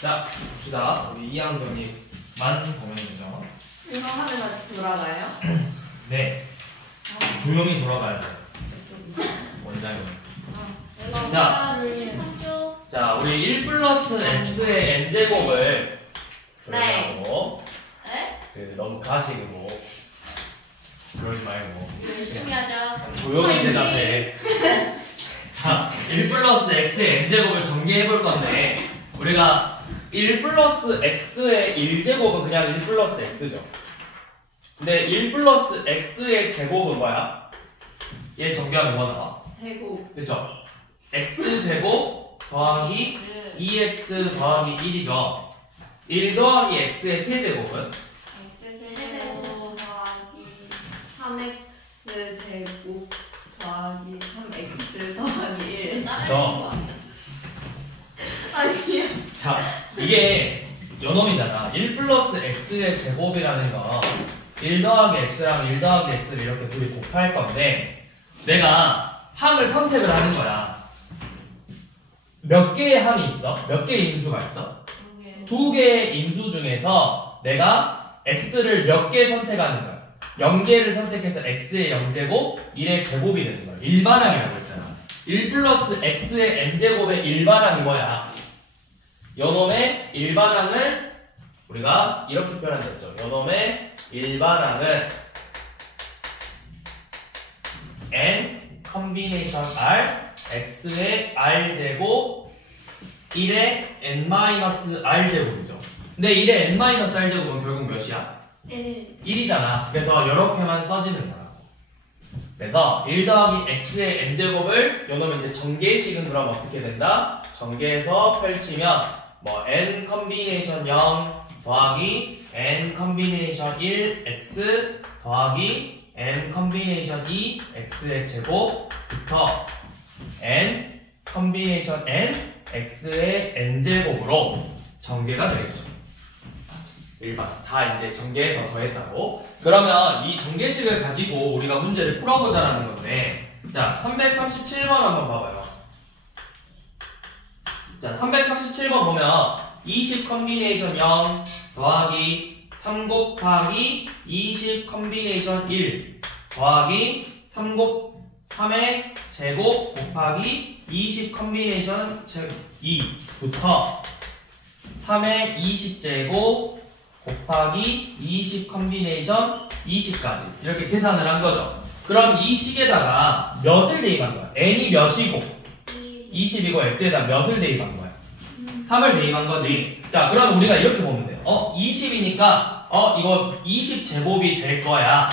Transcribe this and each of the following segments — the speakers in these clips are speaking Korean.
자, 봅시다. 우리 이항정님만 보면 되죠. 이거 하면 다시 돌아가요? 네. 조용히 돌아가야 돼요. 원장님. 자, 73쪽. 자, 우리 1 플러스 x의 n제곱을 네. 조용하고 네? 너무 가식이고 그러지 말고 열심히 하자. 조용히 대답해. 자, 1 플러스 x의 n제곱을 전개해 볼 건데 우리가 1 플러스 x의 1제곱은 그냥 1 플러스 x죠. 근데 1 플러스 x의 제곱은 뭐야? 얘 전개하면 뭐 나와? 제곱. 그쵸? x제곱 더하기 2x 더하기 1이죠. 1 더하기 x의 세제곱은? x제곱 더하기 3x 제곱 더하기 3x 더하기 1. 그쵸? 아니야. 자, 이게 요놈이잖아. 1 플러스 x의 제곱이라는 거 1 더하기 x랑 1 더하기 x를 이렇게 둘이 곱할 건데 내가 항을 선택을 하는 거야. 몇 개의 항이 있어? 몇 개의 인수가 있어? 2개의 인수 중에서 내가 x를 몇 개 선택하는 거야. 0개를 선택해서 x의 0제곱, 1의 제곱이 되는 거야. 일반항이라고 했잖아. 1 플러스 x의 n제곱의 일반항이 뭐야? 요놈의 일반항을 우리가 이렇게 표현한 적 있죠. 요놈의 일반항은 n 컨비네이션 r x의 r제곱 1의 n-r 제곱이죠. 근데 1의 n-r 제곱은 결국 몇이야? 1이잖아. 그래서 이렇게만 써지는 거야. 그래서 1 더하기 x의 n제곱을 요놈은 이제 전개식은 그럼 어떻게 된다? 전개해서 펼치면 뭐 n 컨비네이션 0 더하기 n 컨비네이션 1 x 더하기 n 컨비네이션 2 x의 제곱부터 n 컨비네이션 n x의 n제곱으로 전개가 되겠죠. 일반 다 이제 전개해서 더했다고. 그러면 이 전개식을 가지고 우리가 문제를 풀어보자라는 건데, 자 337번 한번 봐봐요. 자 337번 보면 20 컨비네이션 0 더하기 3 곱하기 20 컨비네이션 1 더하기 3의 제곱 곱하기 20 컨비네이션 2부터 3의 20제곱 곱하기 20 컨비네이션 20까지 이렇게 계산을 한 거죠. 그럼 이 식에다가 몇을 대입한 거야? n이 몇이고 20이고 x에다 몇을 대입한 거야? 3을 대입한 거지. 자, 그럼 우리가 이렇게 보면 돼요. 20이니까 이거 20제곱이 될 거야.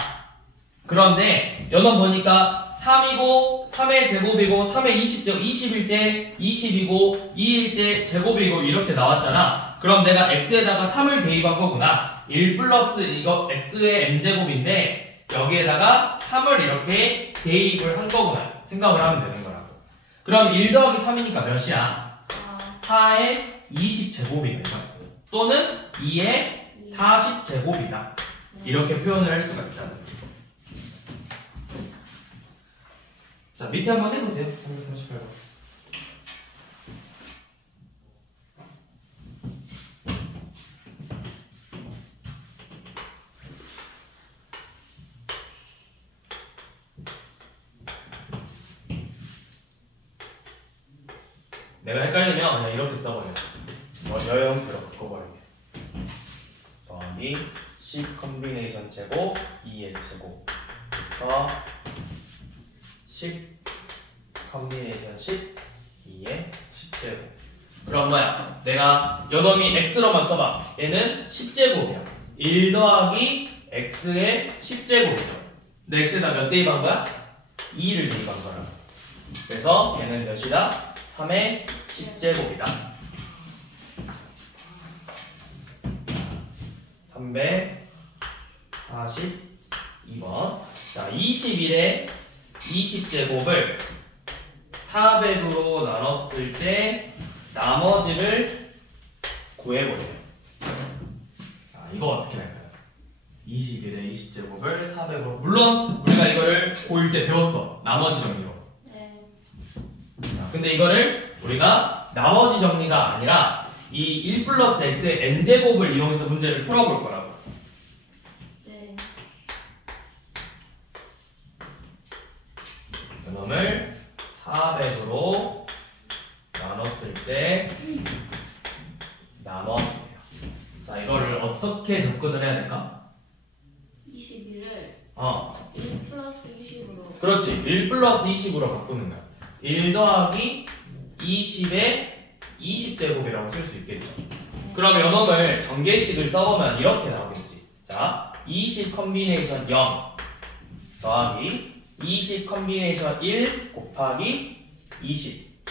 그런데 여기 보니까 3이고 3의 제곱이고 3의 20제곱 20일 때 20이고 2일 때 제곱이고 이렇게 나왔잖아. 그럼 내가 x에다가 3을 대입한 거구나. 1 플러스 이거 x의 n제곱인데 여기에다가 3을 이렇게 대입을 한 거구나 생각을 하면 되는 거라고. 그럼 1 더하기 3이니까 몇이야? 4의 20제곱이네 값은. 또는 2의 40제곱이다. 이렇게 표현을 할 수가 있잖아. 자, 밑에 한번 해보세요. 338번. 내가 헷갈리면 그냥 이렇게 써버려. 여 형태로 바꿔버리게. 더하기 10 컨비네이션 제곱 2의 제곱부터 10 컨비네이션 10 2의 10제곱. 그럼 뭐야? 내가 요놈이 x로만 써봐. 얘는 10제곱이야. 1 더하기 x의 10제곱이죠. 근데 x에다 몇 대입한 거야? 2를 대입한 거야. 그래서 얘는 몇이다? 3의 10제곱이다. 342번. 자, 21의 20제곱을 400으로 나눴을 때 나머지를 구해보세요. 자, 이거 어떻게 할까요? 21의 20제곱을 400으로. 물론 우리가 이거를 고1 때 배웠어. 나머지 정리로. 자, 근데 이거를 우리가 나머지 정리가 아니라 이 1 플러스 x의 n제곱을 이용해서 문제를 풀어볼 거라고. 네. 이놈을 400으로 나눴을 때 나머지예요. 자, 이거를 어떻게 접근을 해야 될까? 21을 1 플러스 20으로. 그렇지. 1 플러스 20으로 바꾸는 거야. 1 더하기 20의 20제곱이라고 쓸 수 있겠죠. 그럼 요놈을 전개식을 써보면 이렇게 나오겠지. 자, 20 컨비네이션 0 더하기 20 컨비네이션 1 곱하기 20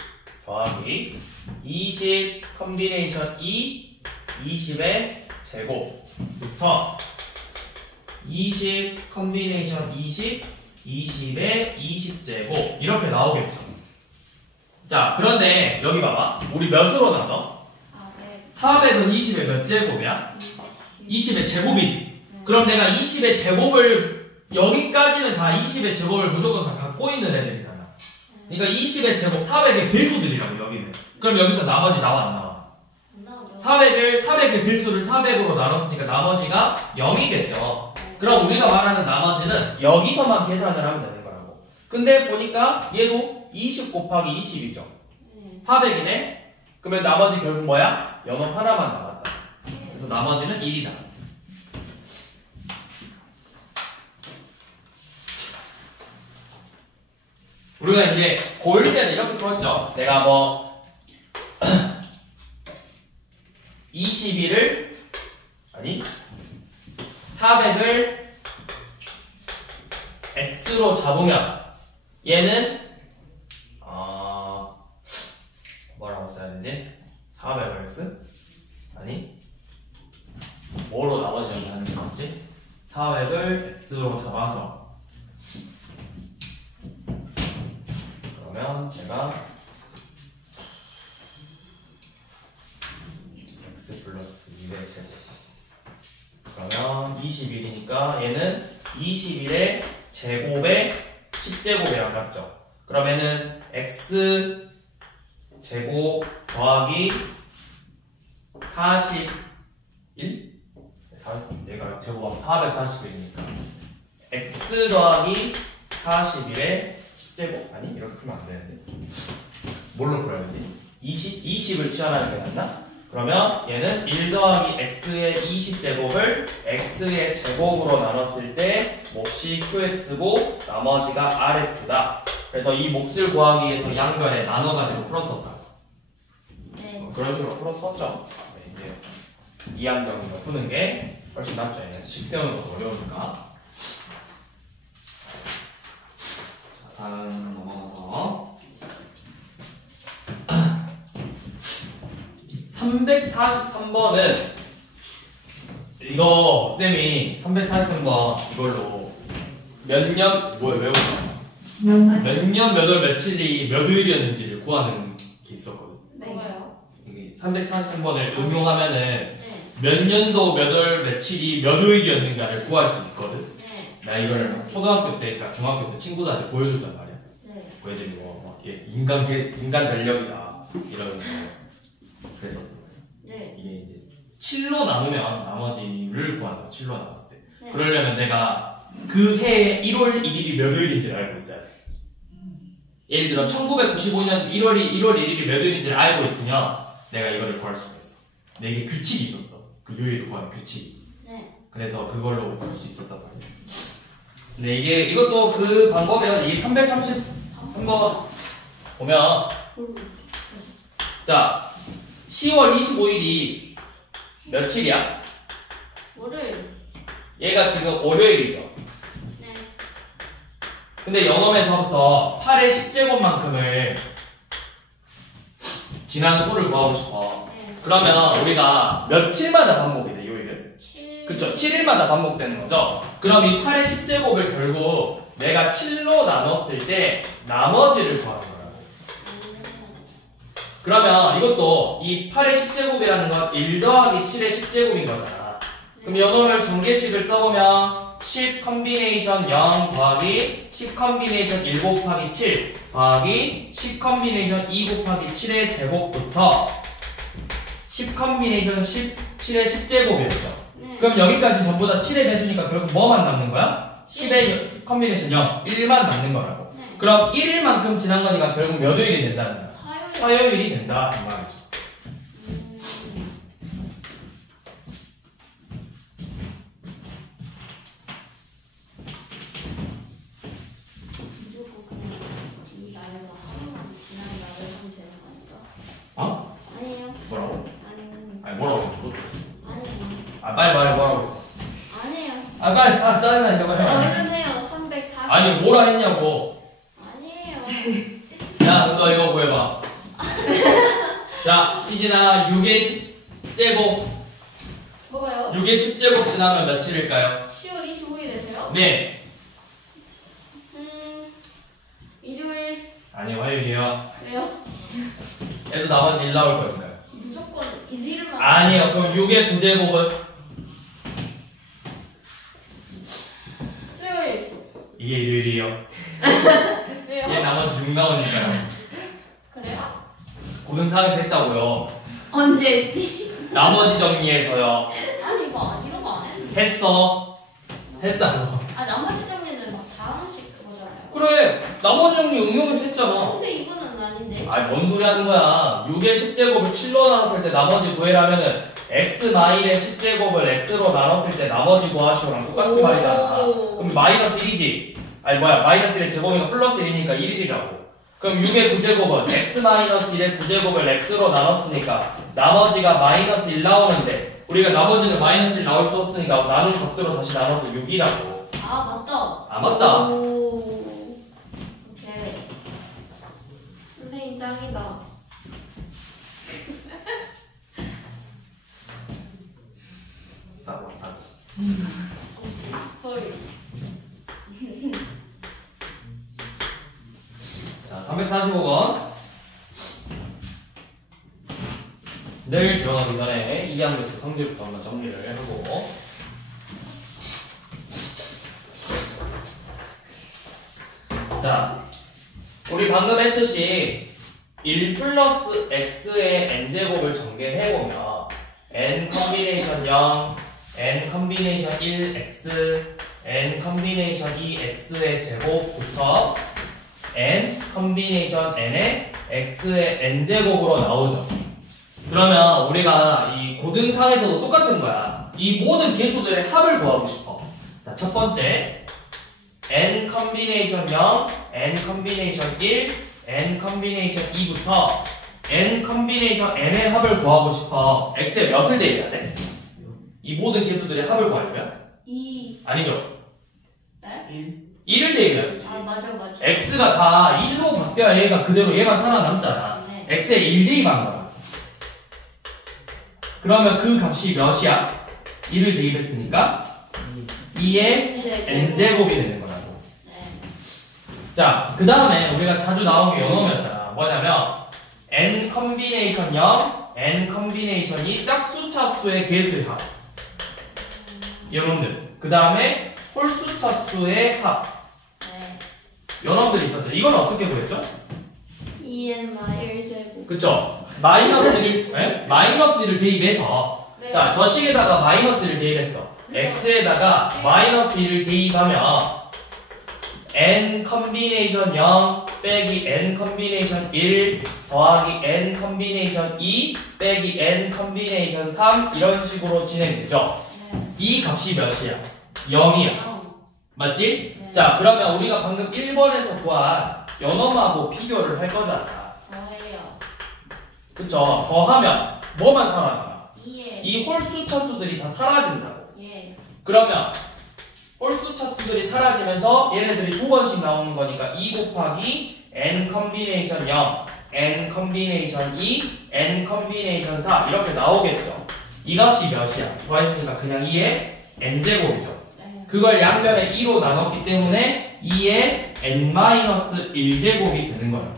더하기 20 컨비네이션 2 20의 제곱부터 20 컨비네이션 20 20의 20제곱 이렇게 나오겠죠. 자, 그런데 여기 봐봐. 우리 몇으로 나눠? 400은 20의 몇 제곱이야? 20의 제곱이지. 그럼 내가 20의 제곱을 여기까지는 다 20의 제곱을 무조건 다 갖고 있는 애들이잖아. 그러니까 20의 제곱 400의 배수들이라고 여기는. 그럼 여기서 나머지 나와 안 나와? 안 나오죠. 400의 배수를 400으로 나눴으니까 나머지가 0이겠죠. 그럼 우리가 말하는 나머지는 여기서만 계산을 하면 되는 거라고. 근데 보니까 얘도 20 곱하기 20이죠. 400이네? 그러면 나머지 결국 뭐야? 연업 하나만 남았다. 그래서 나머지는 1이다. 우리가 이제 고1 때는 이렇게 풀었죠. 내가 뭐 21을 아니 400을 x로 잡으면 얘는 뭐라고 써야 되지? 400을 x? 아니 뭐로 나머지 하는 게 맞지? 400을 x로 잡아서 그러면 제가 x 플러스 2의 제곱 그러면 21이니까 얘는 21의 제곱의 10제곱이랑 같죠. 그러면은 x 제곱 더하기 41? 얘가 제곱하면 441이니까 x 더하기 41의 10제곱 아니? 이렇게 풀면 안 되는데 뭘로 풀어야 되지? 20을 취하라는 게 낫나? 그러면 얘는 1 더하기 x의 20제곱을 x의 제곱으로 나눴을 때 몫이 qx고 나머지가 rx다. 그래서 이 몫을 구하기 위해서 양변에 나눠가지고 풀었었다. 네. 그런 식으로 풀었었죠. 네, 이제 이항적인 거 푸는 게 훨씬 낫죠. 얘는 식 세우는 것도 어려우니까. 자, 다음 넘어가서 343번은 이거 쌤이 343번 이걸로 몇 년 뭐야 외우잖아. 몇 년 몇 월 며칠이 몇 요일이었는지를 구하는 게 있었거든. 뭐가요? 이게 343번을 응용하면은 네. 몇 년도 몇 월 며칠이 몇 요일이었는가를 구할 수 있거든. 네. 나 이거를 초등학교 때, 그러니까 중학교 때 친구들한테 보여줬단 말이야. 네. 그 애들이 뭐 인간 달력이다 이러는 거. 그래서 네. 이게 이제 7로 나누면 나머지를 구하는 거야. 7로 나눴을 때. 네. 그러려면 내가 그 해에 1월 1일이 몇 요일인지를 알고 있어야 돼. 예를 들어 1995년 1월 1일이 몇 요일인지를 알고 있으면 내가 이거를 구할 수가 있어. 근데 이게 규칙이 있었어. 그 요일을 구하는 규칙이. 네. 그래서 그걸로 풀 수 있었단 말이야. 근데 이것도 그 방법이에요. 이 333번 보면 자 10월 25일이 며칠이야? 월요일. 얘가 지금 월요일이죠. 네. 근데 영어에서부터 8의 10제곱만큼을 지난 꼴을 구하고 싶어. 네. 그러면 우리가 며칠마다 반복이 돼, 요일을. 7. 그쵸? 7일마다 반복되는 거죠? 그럼 이 8의 10제곱을 결국 내가 7로 나눴을 때 나머지를 구하는 거라고. 그러면 이것도 이 8의 10제곱이라는 건 1 더하기 7의 10제곱인 거잖아. 그럼 이거를 전개식을 써보면 10 컨비네이션 0 더하기 10 컨비네이션 1 곱하기 7 더하기 10 컨비네이션 2 곱하기 7의 제곱부터 10 컨비네이션 17의 10제곱이었죠. 네. 그럼 여기까지 전부 다 7의 배수니까 결국 뭐만 남는 거야? 10의 컨비네이션 0, 1만 남는 거라고. 네. 그럼 1일만큼 지난 거니까 결국 몇 요일이 된다는 거야? 화요일. 화요일이 된다 이 말이죠. 무조건 그냥 이 날에서 하루만 지난 날을 하면 되는 거니까. 어? 아니에요. 뭐라고? 아니에요. 아니 뭐라고? 아니에요. 아 빨리 말해 뭐라고 했어? 아니에요. 아 빨리 짜증나 이제 빨리. 얼른 해요. 340. 아니 뭐라 했냐고. 아니에요. 야 너 이거 구해봐. 자 시진아 6의 10제곱 뭐가요? 6의 10제곱 지나면 며칠일까요? 10월 25일에서요? 네. 일요일. 아니 화요일이요. 왜요? 얘도 나머지 1 나올 거니까요. 무조건 일일만. 아니요. 그럼 6의 9제곱은 수요일. 이게 일요일이에요. 왜요? 얘 나머지 6 나오니까요. 그래요? 고등상에서 했다고요. 언제 했지? 나머지 정리해서요. 아니 이거 이런 거 안 했는데. 했어. 했다고. 아 나머지 정리는 막 다음식 그거잖아요. 그래. 나머지 정리 응용해서 했잖아. 근데 이거는 아닌데. 아니 뭔 소리 하는 거야. 6의 10제곱을 7로 나눴을 때 나머지 구해라면은 x 마일의 10제곱을 x로 나눴을 때 나머지 구하시오랑 똑같은 말이잖아. 그럼 마이너스 1이지. 아니 뭐야 마이너스 1의 제곱이니까 플러스 1이니까 1이라고. 그럼 6의 9제곱은 x 마이너스 1의 9제곱을 x로 나눴으니까 나머지가 마이너스 1 나오는데 우리가 나머지는 마이너스 1 나올 수 없으니까 나눈 값으로 다시 나눠서 6이라고. 아 맞다. 아 맞다. 오. 오케이. 선생님 짱이다. 딱 맞다. 헐. 자, 345번. 늘 들어가기 전에 2학년 성질부터 한번 정리를 해보고. 자, 우리 방금 했듯이 1 플러스 x의 n제곱을 전개해보면 n 컨비네이션 0, n 컨비네이션 1x, n 컨비네이션 2x의 제곱부터 n 컨비네이션 n의 x의 n제곱으로 나오죠. 그러면 우리가 이 고등상에서도 똑같은 거야. 이 모든 개수들의 합을 구하고 싶어. 자, 첫 번째 n 컨비네이션 0, n 컨비네이션 1, n 컨비네이션 2부터 n 컨비네이션 n의 합을 구하고 싶어. x의 몇을 대입해야 돼? 이 모든 개수들의 합을 구하려면? 2. 아니죠. 네? 1을 대입해야지. 아 맞아 맞아. x가 다 1로 바뀌어야 얘가 그대로 얘만 살아남잖아. 네. x에 1 대입한 거야. 그러면 그 값이 몇이야? 1을 대입했으니까 2의 n제곱이 되는 거라고. 네. 자, 그 다음에 우리가 자주 나오는 게 요놈이었잖아. 뭐냐면 n 컨비네이션 0, n 컨비네이션이 짝수차수의 개수의 합. 요놈들. 그 다음에 홀수차수의 합. 네. 요놈들이 있었죠. 이건 어떻게 구했죠? 2n 마일 제곱. 그쵸? 마이너스 1을 대입해서 네. 자, 저 식에다가 마이너스 1을 대입했어. x에다가 마이너스 1을 대입하면 n 컨비네이션 0 빼기 n 컨비네이션 1 더하기 n 컨비네이션 2 빼기 n 컨비네이션 3 이런 식으로 진행되죠. 네. 이 값이 몇이야? 0이야. 0. 맞지? 네. 자, 그러면 우리가 방금 1번에서 구한 요놈하고 비교를 할 거잖아. 더해요. 그쵸? 더하면 뭐만 살아남아? 2에. 이 홀수 차수들이 다 사라진다고. 예. 그러면 홀수 차수들이 사라지면서 얘네들이 두 번씩 나오는 거니까 2 곱하기 n 컨비네이션 0, n 컨비네이션 2, n 컨비네이션 4 이렇게 나오겠죠. 이 값이 몇이야? 더했으니까 그냥 2의 n제곱이죠. 네. 그걸 양변에 2로 나눴기 때문에 2의 n-1제곱이 되는 거예요.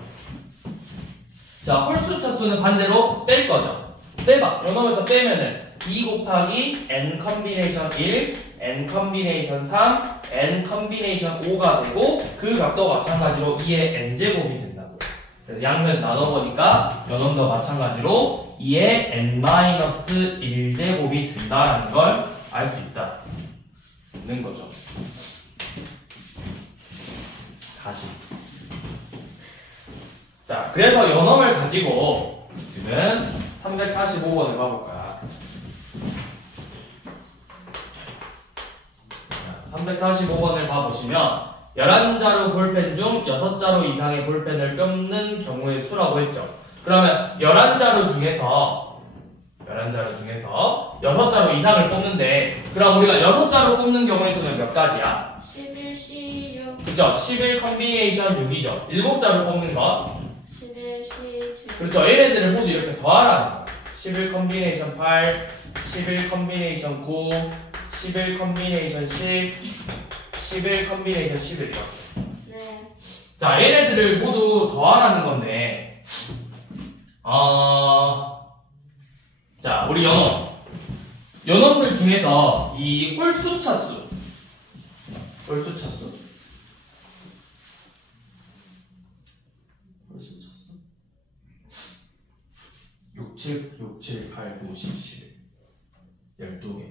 자, 홀수 차수는 반대로 뺄 거죠. 빼봐. 요놈에서 빼면은 2 곱하기 n 컨비네이션 1, n 컨비네이션 3, n 컨비네이션 5가 되고 그 값도 마찬가지로 2의 n제곱이 된다고요. 그래서 양면 나눠보니까 요놈도 마찬가지로 2의 n-1제곱이 된다라는 걸 알 수 있다는 거죠. 다시. 자, 그래서 요놈을 가지고 지금 345번을 봐볼 거야. 345번을 봐보시면 11자루 볼펜 중 6자루 이상의 볼펜을 뽑는 경우의 수라고 했죠. 그러면 11자루 중에서 6자루 이상을 뽑는데, 그럼 우리가 6자루 뽑는 경우의 수는 몇 가지야? 11, C6. 그쵸? 11 컨비네이션 6이죠. 7자루 뽑는 거. 11, C7. 그렇죠. 얘네들을 모두 이렇게 더하라는 거. 11 컨비네이션 8, 11 컨비네이션 9, 11 컨비네이션 10, 11 컨비네이션 11 이렇게. 네. 자, 얘네들을 모두 더하라는 건데, 자, 우리 연원들 중에서 이 홀수 차수 6, 7, 8, 9, 10, 11 12개.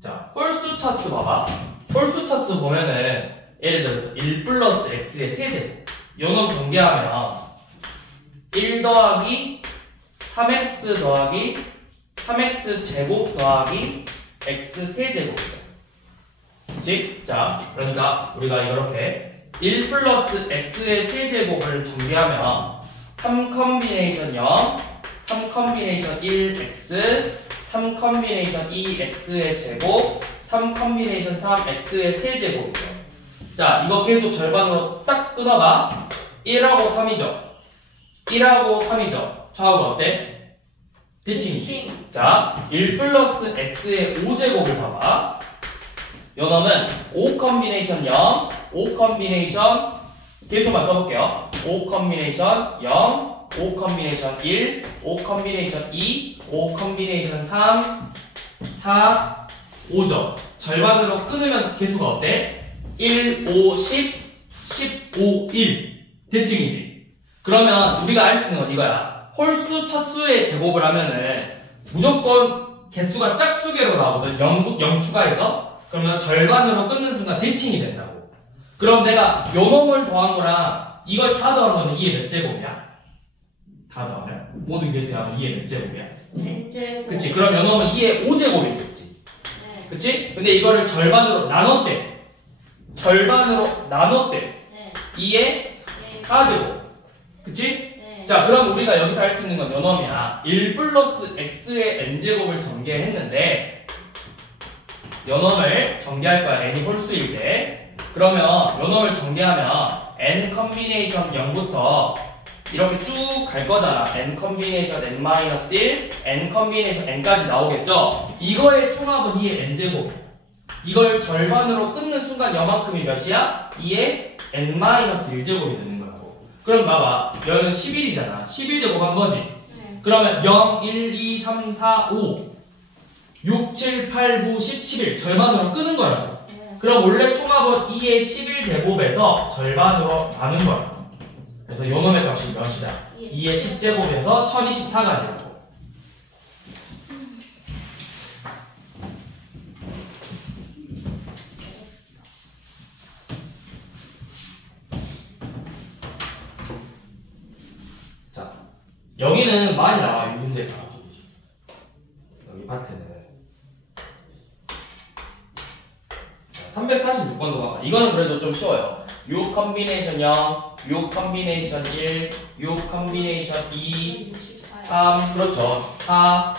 자, 홀수 차수 봐봐. 홀수 차수 보면은 예를 들어서 1 플러스 x의 세제곱 요놈 전개하면 1 더하기 3x 더하기 3x 제곱 더하기 x 세제곱이죠. 그치? 자, 그러니까 우리가 이렇게 1 플러스 x의 세제곱을 전개하면 3 컨비네이션 0, 3 컨비네이션 1x, 3 컨비네이션 2x의 제곱, 3 컨비네이션 3x의 세제곱이죠. 자, 이거 계속 절반으로 딱 끊어봐. 1하고 3이죠. 1하고 3이죠. 좌우가 어때? 대칭이지. 자, 1 플러스 x의 5제곱을 봐봐. 요놈은 5 컨비네이션 0, 5 컨비네이션 계속만 써볼게요. 5 컨비네이션 0, 5 컨비네이션 1, 5 컨비네이션 2, 5 컨비네이션 3, 4, 5죠. 절반으로 끊으면 개수가 어때? 1, 5, 10, 15, 1 대칭이지. 그러면 우리가 알 수 있는 건 이거야. 홀수 차수의 제곱을 하면은 무조건 개수가 짝수개로 나오거든. 0 추가해서. 그러면 절반으로 끊는 순간 대칭이 된다고. 그럼 내가 요 놈을 더한 거랑 이걸 다 더하면 2의 몇 제곱이야? 다 더하면? 모든 개수에 하면 2의 몇 제곱이야? n제곱. 그치. 그럼 요 놈은 2의 5제곱이겠지. 네. 그치? 근데 이거를 절반으로 나눴대. 절반으로 나눴대. 네. 2의 네. 4제곱. 그치? 네. 자, 그럼 우리가 여기서 할 수 있는 건 요 놈이야. 1 플러스 x의 n제곱을 전개했는데 요 놈을 전개할 거야. n이 홀수일 때. 그러면 요 놈을 전개하면 n 컨비네이션 0부터 이렇게 쭉 갈 거잖아. n 컨비네이션 n-1, n 컨비네이션 n까지 나오겠죠? 이거의 총합은 2의 n제곱. 이걸 절반으로 끊는 순간 요만큼이 몇이야? 2의 n-1제곱이 되는 거라고. 그럼 봐봐. 여기는 11이잖아. 11제곱 한 거지? 네. 그러면 0, 1, 2, 3, 4, 5, 6, 7, 8, 9, 10, 11 절반으로 끄는 거라고. 네. 그럼 원래 총합은 2의 11제곱에서 절반으로 나눈 거라고. 그래서 요 놈의 값이 몇이다? 2의 10제곱에서 1024가지라고. 자, 여기는 많이 나와. 이 문제가. 여기 파트는 346번도 봐봐. 이거는 그래도 좀 쉬워요. 6 컨비네이션 0, 6 컨비네이션 1, 6 컨비네이션 2, 3, 그렇죠. 4,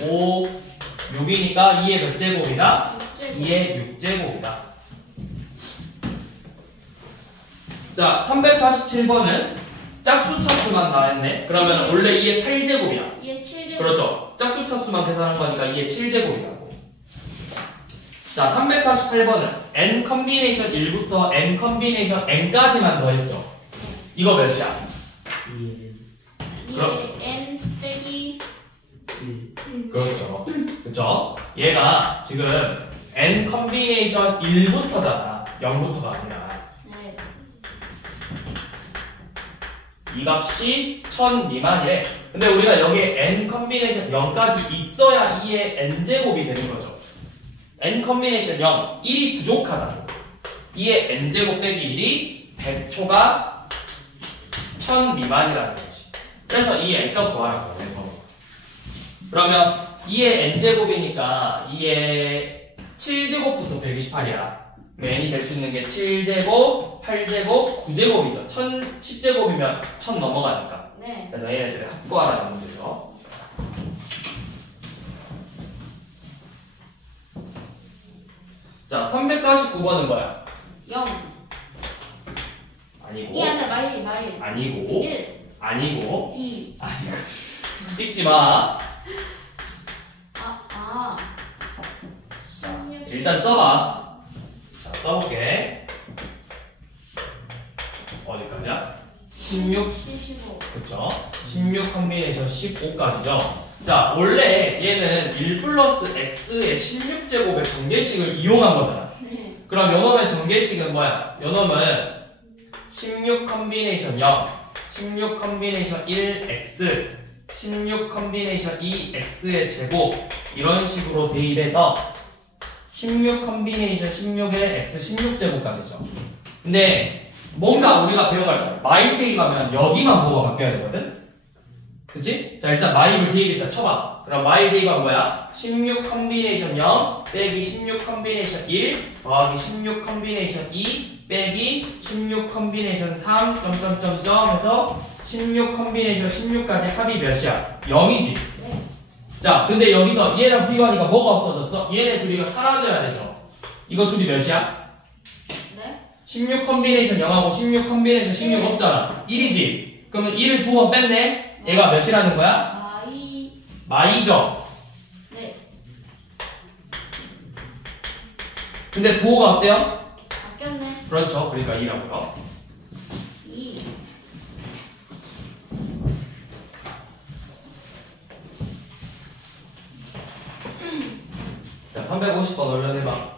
5, 6이니까 2의 몇 제곱이다? 2의 6제곱이다. 자, 347번은 짝수 차수만 나왔네. 그러면 원래 2의 8제곱이야. 2의 7제곱. 그렇죠. 짝수 차수만 계산한 거니까 2의 7제곱이라고. 자, 348번은 n 컨비네이션 1부터 n 컨비네이션 n까지만 더했죠. 이거 몇이야? 2의 n 빼기 그렇죠. 그렇죠. 얘가 지금 n 컨비네이션 1부터잖아. 0부터가 아니라. 네. 이 값이 1000 미만이래. 근데 우리가 여기에 n 컨비네이션 0까지 있어야 이의 n제곱이 되는 거죠. n 컨비네이션 0, 1이 부족하다. 이의 n제곱 빼기 1이 100초가 1000 미만이라는 거지. 그래서 이 n값 구하라고 해요. 그러면 2의 n제곱이니까 2의 7제곱부터 128이야. n이 될 수 있는 게 7제곱, 8제곱, 9제곱이죠. 10제곱이면 1000 넘어가니까. 네. 그래서 얘네들을 합구하라는 문제죠. 자, 349번은 뭐야? 0. 아니고. 이 아니라 말이. 아니고. 1. 아니고. 2. 아니고. 찍지 마. 아. 16. 일단 써봐. 자, 써볼게. 어디까지야? 16. 75. 그쵸? 16 컨비네이션 15까지죠? 자, 원래 얘는 1 플러스 x의 16제곱의 전개식을 이용한 거잖아. 네. 그럼 요놈의 전개식은 뭐야? 요놈은 16 컨비네이션 0, 16 컨비네이션 1x, 16 컨비네이션 2x의 제곱 이런 식으로 대입해서 16 컨비네이션 16의 x 16제곱까지죠. 근데 뭔가 우리가 배워갈 거야. 마입 대입하면 여기만 뭐가 바뀌어야 되거든? 그치? 자, 일단 마입을 대입 일단 쳐봐. 그럼 마입 대입은 뭐야? 16 컨비네이션 0 빼기 16 컨비네이션 1 더하기 16 컨비네이션 2 빼기 16 컨비네이션 3 점점점점 해서 16 컨비네이션 16까지 합이 몇이야? 0이지? 네. 자, 근데 여기서 얘랑 비교하니까 뭐가 없어졌어? 얘네 둘이가 사라져야 되죠? 이거 둘이 몇이야? 16 컨비네이션 0하고 16 컨비네이션 16 네. 없잖아. 1이지? 그러면 1을 2번 뺐네? 얘가 몇이라는 거야? 마이죠? 네. 근데 부호가 어때요? 바뀌었네. 그렇죠. 그러니까 2라고요. 2. 자, 350번 얼른 해봐.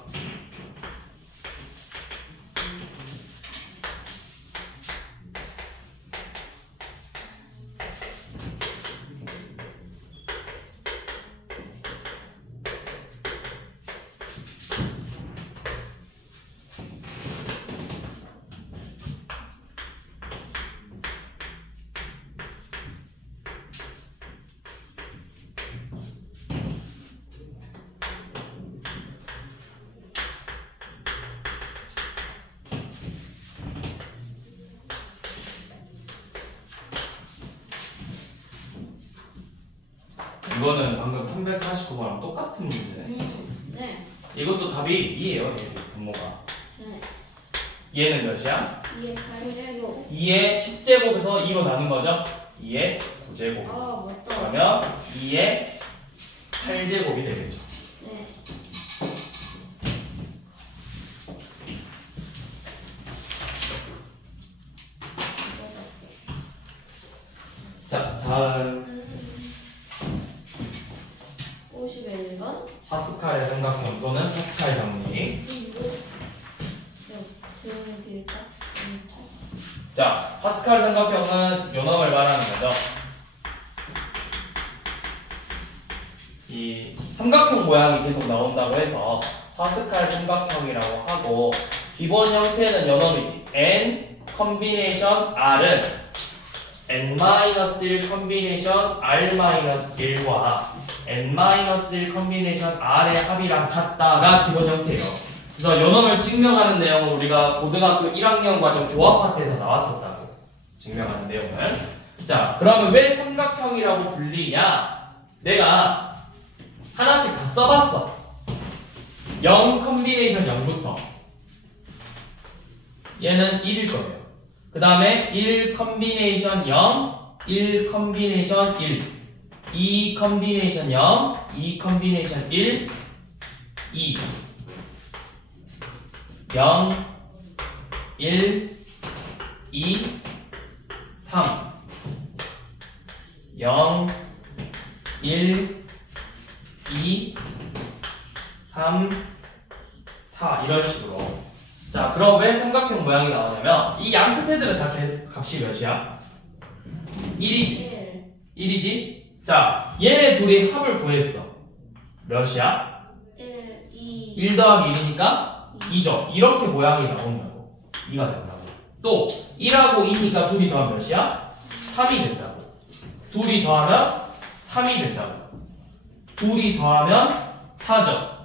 이거는 방금 349번랑 똑같은 문제네. 네. 이것도 답이 2예요, 얘 분모가. 네. 얘는 몇이야? 2의 8제곱. 2의 10제곱에서 2로 나눈 거죠? 2의 9제곱. 아, 맞다. 그러면 2의 8제곱이 되겠죠. 네. 자, 다음 51번. 파스칼의 삼각형 또는 파스칼 정리. 빌까? 자, 파스칼 삼각형은 요놈을 말하는 거죠. 이 삼각형 모양이 계속 나온다고 해서 파스칼 삼각형이라고 하고, 기본 형태는 요놈이지. n 컨비네이션 r은 n-1 컨비네이션 r-1과 n-1 컨비네이션 r의 합이랑 같다가 기본 형태예요. 그래서 요놈을 증명하는 내용은 우리가 고등학교 1학년 과정 조합 파트에서 나왔었다고. 증명하는 내용은. 자, 그러면 왜 삼각형이라고 불리냐? 내가 하나씩 다 써봤어. 0 컨비네이션 0부터. 얘는 1일 거예요. 그 다음에 1 컨비네이션 0, 1 컨비네이션 1, 2 컨비네이션 0, 2 컨비네이션 1, 2, 0, 1, 2, 3, 0, 1, 2, 3, 4 이런 식으로. 자, 그럼 왜 삼각형 모양이 나오냐면 이 양 끝에들은 다 값이 몇이야? 1이지. 1. 1이지? 자, 얘네 둘이 합을 구했어. 몇이야? 1, 2. 1 더하기 1이니까 2죠. 이렇게 모양이 나온다고. 2가 된다고. 또 1하고 2니까 둘이 더하면 몇이야? 3이 된다고. 둘이 더하면 3이 된다고. 둘이 더하면 4죠.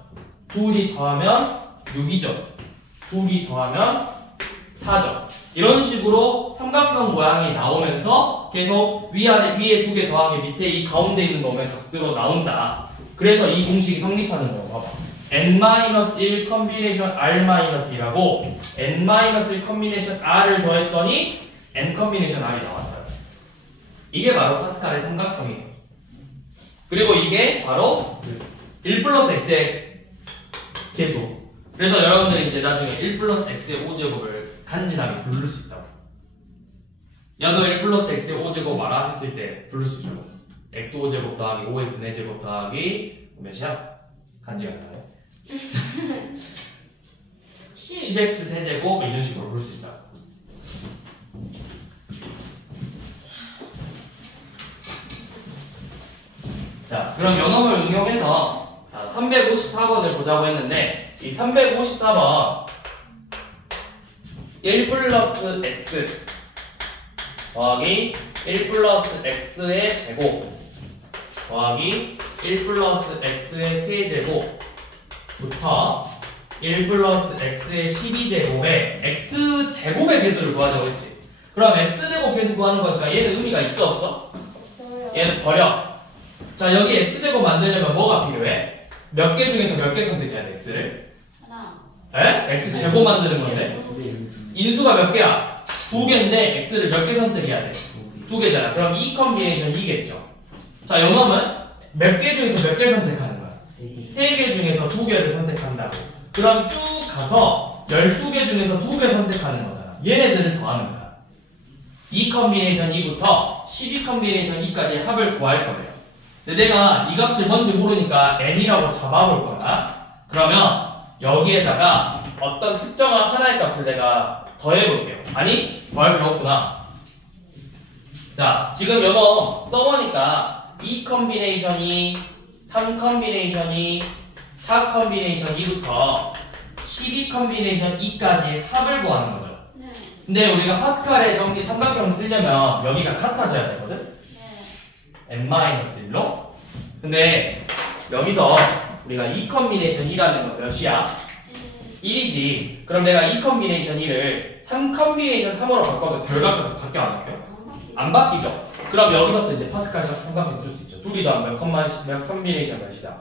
둘이 더하면 6이죠. 둘이 더하면 4죠. 이런 식으로 삼각형 모양이 나오면서 계속 위에 두 개 더하기 밑에 이 가운데 있는 놈의 값으로 나온다. 그래서 이 공식이 성립하는 거예요. 봐봐. n-1 컨비네이션 r-1이라고 n-1 컨비네이션 r을 더했더니 n 컨비네이션 r이 나왔다. 이게 바로 파스칼의 삼각형이에요. 그리고 이게 바로 1 플러스 x의 계수. 그래서 여러분들이 이제 나중에 1 플러스 x의 5제곱을 간지나게 부를 수 있다고. 야너 1 플러스 x의 5제곱 알아? 했을 때 부를 수 있다고. x 5제곱 더하기 5x 4제곱 더하기 몇이야? 간지가 나요? 10x 세제곱 이런 식으로 부를 수 있다. 자, 그럼 요놈을 응용해서 354번을 보자고 했는데 이 354번 1 플러스 x 더하기 1 플러스 x의 제곱 더하기 1 플러스 x의 세제곱부터 1 플러스 x의 12제곱에 x제곱의 개수를 구하자고 했지. 그럼 x제곱 개수 구하는 거니까 얘는 의미가 있어 없어? 없어요. 얘는 버려. 자, 여기 x제곱 만들려면 뭐가 필요해? 몇 개 중에서 몇 개 선택해야 돼, x를? 하나. 에? x제곱 만드는 건데? 인수가 몇 개야? 2개인데 x를 몇 개 선택해야 돼? 2개잖아. 그럼 이 컨비네이션 2겠죠. 자, 요놈은 몇 개 중에서 몇 개를 선택하는 거야? 3개 중에서 2개를 선택한다고. 그럼 쭉 가서 12개 중에서 2개 선택하는 거잖아. 얘네들을 더하는 거야. 이 컨비네이션 2부터 12 컨비네이션 2까지 합을 구할 거예요. 근데 내가 이 값을 뭔지 모르니까 n이라고 잡아볼 거야. 그러면 여기에다가 어떤 특정한 하나의 값을 내가 더해볼게요. 아니, 더할 필요 없구나. 자, 지금 요거 써보니까 2 컨비네이션이 3 컨비네이션이 4 컨비네이션 2부터 12 컨비네이션 2까지 합을 구하는 거죠. 네. 근데 우리가 파스칼의 정리 삼각형을 쓰려면 여기가 같아져야 되거든? 네. n-1로? 근데 여기서 우리가 2 컨비네이션 2라는 건 몇이야? 1이지. 그럼 내가 2 컨비네이션 2를 3 컨비네이션 3으로 바꿔도 결과값은 바뀌어 안 바뀌어? 안 바뀌죠. 그럼 여기서부터 이제 파스칼 삼각형 쓸 수 있죠. 둘이 더하면 몇 컨비네이션 몇이다?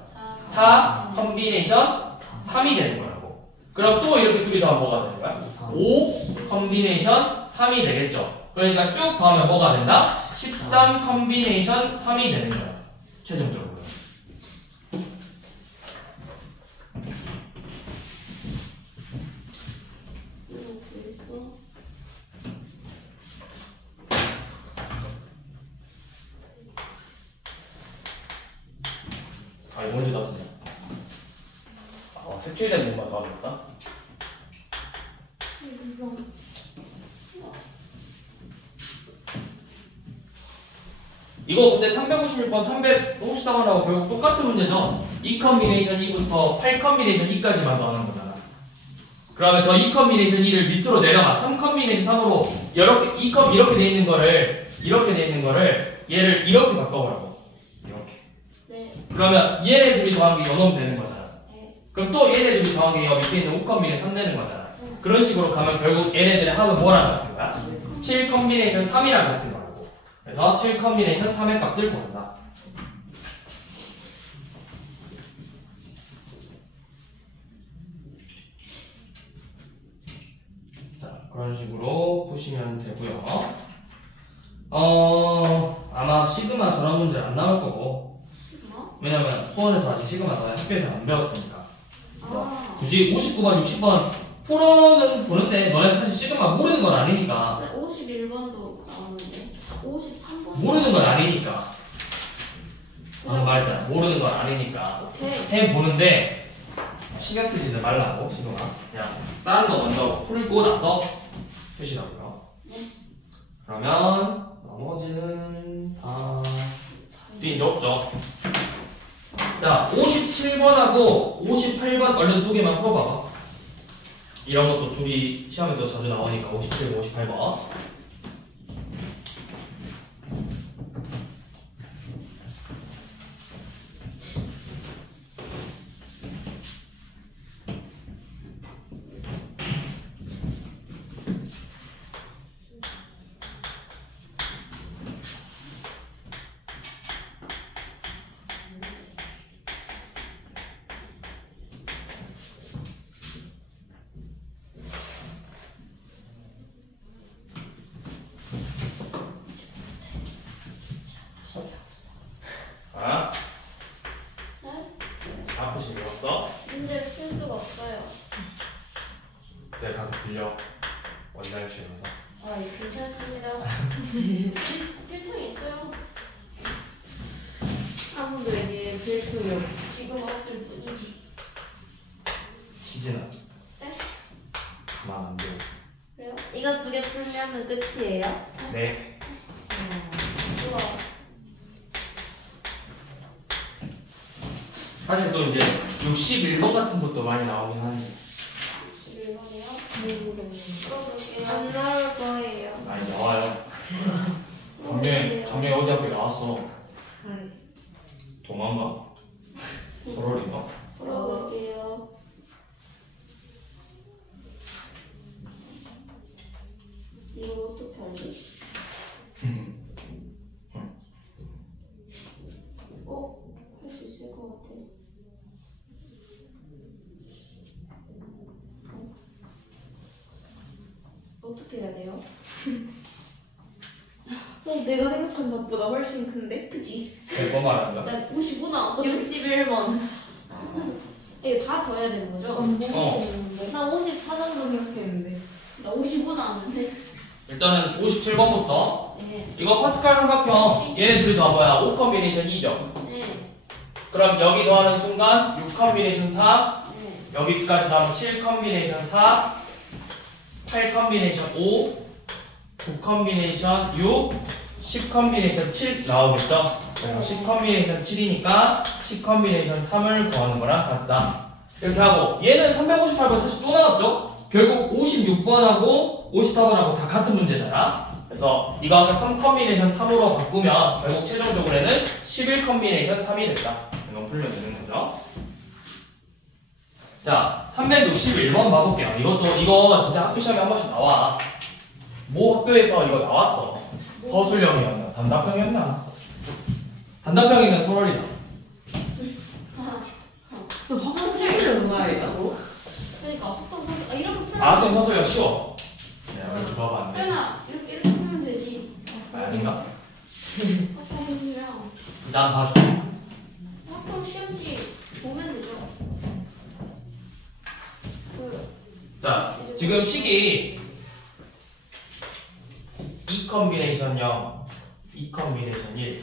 4 컨비네이션 3이 되는 거라고. 그럼 또 이렇게 둘이 더하면 뭐가 되는 거야? 5 컨비네이션 3이 되겠죠. 그러니까 쭉 더하면 뭐가 된다? 13 컨비네이션 3이 되는 거야. 최종적으로. 아, 이거 언제 다 쓰냐? 색칠된 부분만 도와줄까? 이거 근데 356번, 354번하고 결국 똑같은 문제죠? 2 컨비네이션 2부터 8 컨비네이션 2까지만 더하는 거잖아. 그러면 저 2 컨비네이션 2를 밑으로 내려가 3 컨비네이션 3으로 이렇게 돼 있는 거를 얘를 이렇게 바꿔보라고. 이렇게. 네. 그러면 얘네 둘이 더한 게 요놈 되는 거잖아. 네. 그럼 또 얘네 둘이 더한 게 여 밑에 있는 5 컨비네이션 3 되는 거잖아. 그런 식으로 가면 결국 얘네들의 합은 뭐랑 같은 거야? 7 컨비네이션 3이랑 같은 거라고. 그래서 7 컨비네이션 3의 값을 구한다. 자, 그런 식으로 푸시면 되고요. 아마 시그마 전환 문제 안 나올 거고. 뭐? 왜냐면 수원에서 아직 시그마 다 학교에서 안 배웠으니까. 아. 굳이 59번, 60번 풀어는 보는데 너네 사실 시그마 모르는 건 아니니까. 51번도 나오는데 53번 모르는 건 아니니까. 방금 말했잖아. 모르는 건 아니니까. 오케이. 해 보는데 신경 쓰지는 말라고 시그마. 그냥 다른 거 먼저 풀고 나서 푸시라고요. 네. 그러면 나머지는 다 이제 없죠. 자, 57번하고 58번 얼른 두 개만 풀어봐봐. 이런 것도 둘이 시험에도 자주 나오니까 57, 58번. 아, 아프신 거 없어? 문제를 풀 수가 없어요. 그때 가서 빌려. 원장실에 가서. 아, 예, 괜찮습니다. 필통이 있어요. 아무도에게 필통이 없어. 지금 없을 뿐이지. 희진아. 네? 가만 안 돼. 그래요? 이거 두 개 풀면은 끝이에요? 네. 우와. 사실 또 이제 61번 같은 것도 많이 나오긴 하는데 11번이요? 풀어볼게요. 안 나올 거예요. 많이 나와요. 작년에 어디 학교 나왔어. 동안가? 소롤인가? 풀어볼게요. 이걸 어떻게 알지? 할 수 있을 것 같아. 어떻게 해야 돼요? 내가 생각한 것보다 훨씬 큰데? 그치? 몇 번 말한다? 나 55 나왔거든? 61번. 이거 다 더해야 되는 거죠? 나 54 정도 생각했는데. 나 55 나왔는데. 일단은 57번부터 네. 이거 파스칼 삼각형 얘네 둘이 다 뭐야? 5 컨비네이션 2죠? 네. 그럼 여기 더하는 순간 6 컨비네이션 4 네. 여기까지 더하면 7 컨비네이션 4 8 컨비네이션 5 9 컨비네이션 6 10 컨비네이션 7 나오겠죠? 그래서 10 컨비네이션 7이니까 10 컨비네이션 3을 더하는 거랑 같다. 이렇게 하고 얘는 358번 사실 또 나왔죠? 결국 56번하고 54번하고 다 같은 문제잖아. 그래서 이거 아까 3 컨비네이션 3으로 바꾸면 결국 최종적으로는 11 컨비네이션 3이 됐다. 이건 풀면 되는 거죠. 자, 361번 봐볼게요. 이거 진짜 학교 시험에 한 번씩 나와. 모 학교에서 이거 나왔어. 서술형이었나? 단답형이었나? 단답형이면 소월이다. 선생님은 뭐예요? 그러니까 확정 사슬. 아, 이렇게 풀면. 아, 그럼 서술형 쉬워. 내가 줘봐봐. 안 돼. 수연아, 이렇게 풀면 되지. 아닌가? 확정 사슬이랑 난 봐줘. 확정 시험지 보면 되죠. 자, 지금 식이 2 컨비네이션 0, 2 컨비네이션 1,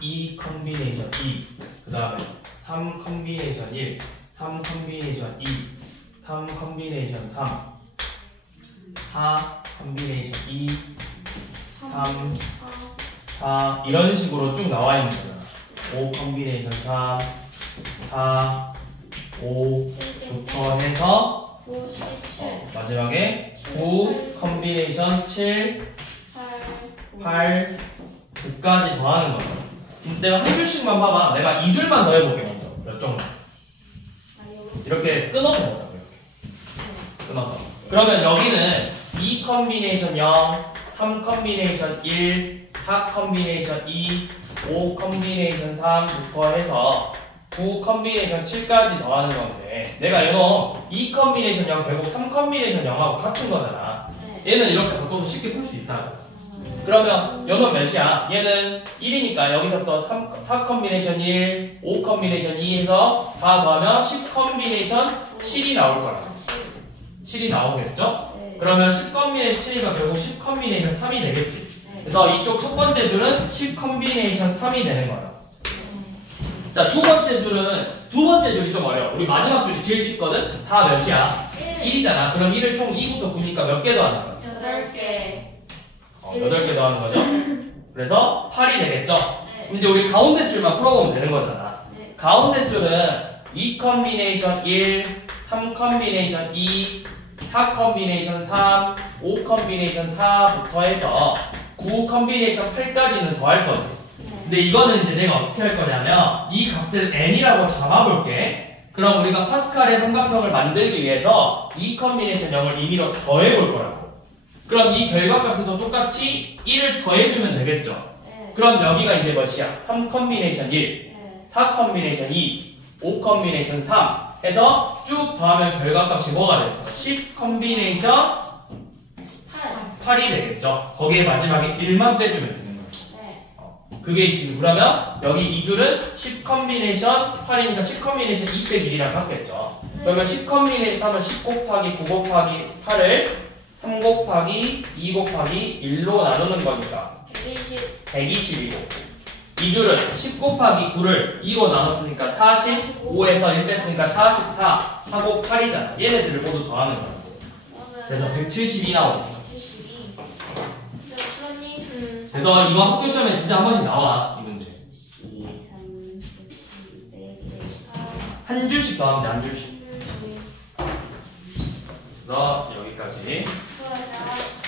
2 컨비네이션 2, 그 다음에 3 컨비네이션 1, 3 컨비네이션 2, 3 컨비네이션 3, 4 컨비네이션 2, 3, 4 이런 식으로 쭉 나와 있는 거잖아. 5 컨비네이션 3, 4, 5부터 해서 97, 마지막에 9 컨비네이션 7, 8, 9까지 더하는 거야. 내가 한 줄씩만 봐봐. 내가 2줄만 더 해볼게 먼저. 몇 종만. 이렇게 끊어서 보자. 이렇게 끊어서. 그러면 여기는 2 컨비네이션 0, 3 컨비네이션 1, 4 컨비네이션 2, 5 컨비네이션 3부터 해서 9 컨비네이션 7까지 더하는 건데 내가 이거 2 컨비네이션 0 결국 3 컨비네이션 0하고 같은 거잖아. 얘는 이렇게 바꿔서 쉽게 풀 수 있다. 그러면 요는 몇이야? 얘는 1이니까 여기서부터 4 컨비네이션 1, 5 컨비네이션 2 해서 다 더하면 10 컨비네이션 7이 나올 거야. 7이 나오겠죠? 그러면 10 컨비네이션 7이니까 결국 10 컨비네이션 3이 되겠지. 그래서 이쪽 첫 번째 줄은 10 컨비네이션 3이 되는 거야. 자, 두 번째 줄이 좀 어려워. 우리 마지막 줄이 제일 쉽거든? 다 몇이야? 1이잖아. 그럼 1을 총 2부터 9니까 몇 개 더하는 거야? 8개. 8개 더하는 거죠. 그래서 8이 되겠죠. 네. 그럼 이제 우리 가운데 줄만 풀어보면 되는 거잖아. 네. 가운데 줄은 2 컨비네이션 1, 3 컨비네이션 2, 4 컨비네이션 3, 5 컨비네이션 4부터 해서 9 컨비네이션 8까지는 더할 거지. 근데 이거는 이제 내가 어떻게 할 거냐면 이 값을 n이라고 잡아볼게. 그럼 우리가 파스칼의 삼각형을 만들기 위해서 이 컨비네이션 0을 임의로 더해볼 거라고. 그럼 이 결과값에도 똑같이 1을 더해주면 되겠죠. 네. 그럼 여기가 이제 몇이야? 3 컨비네이션 1, 네. 4 컨비네이션 2, 5 컨비네이션 3 해서 쭉 더하면 결과값이 뭐가 되겠어? 10 컨비네이션 8. 8이 되겠죠. 거기에 마지막에 1만 빼주면 되는 거죠. 네. 그게 지금 그러면 여기 이 줄은 10 컨비네이션 8이니까 10 컨비네이션 2 빼기 1이랑 같겠죠. 그러면 10 컨비네이션 하면 10 곱하기 9 곱하기 8을 3 곱하기 2 곱하기 1로 나누는 거니까 120. 120이고 이 줄은 10 곱하기 9를 2로 나눴으니까 45에서 1 뺐으니까 44 하고 8이잖아. 얘네들을 모두 더하는 거라고. 그래서 172 나오죠. 172. 프로님. 그래서 이거 학교 시험에 진짜 한 번씩 나와 이 문제. 2, 3, 4, 4, 한 줄씩 더하면 돼, 한 줄씩. 8. 그래서 여기까지. 수고하자.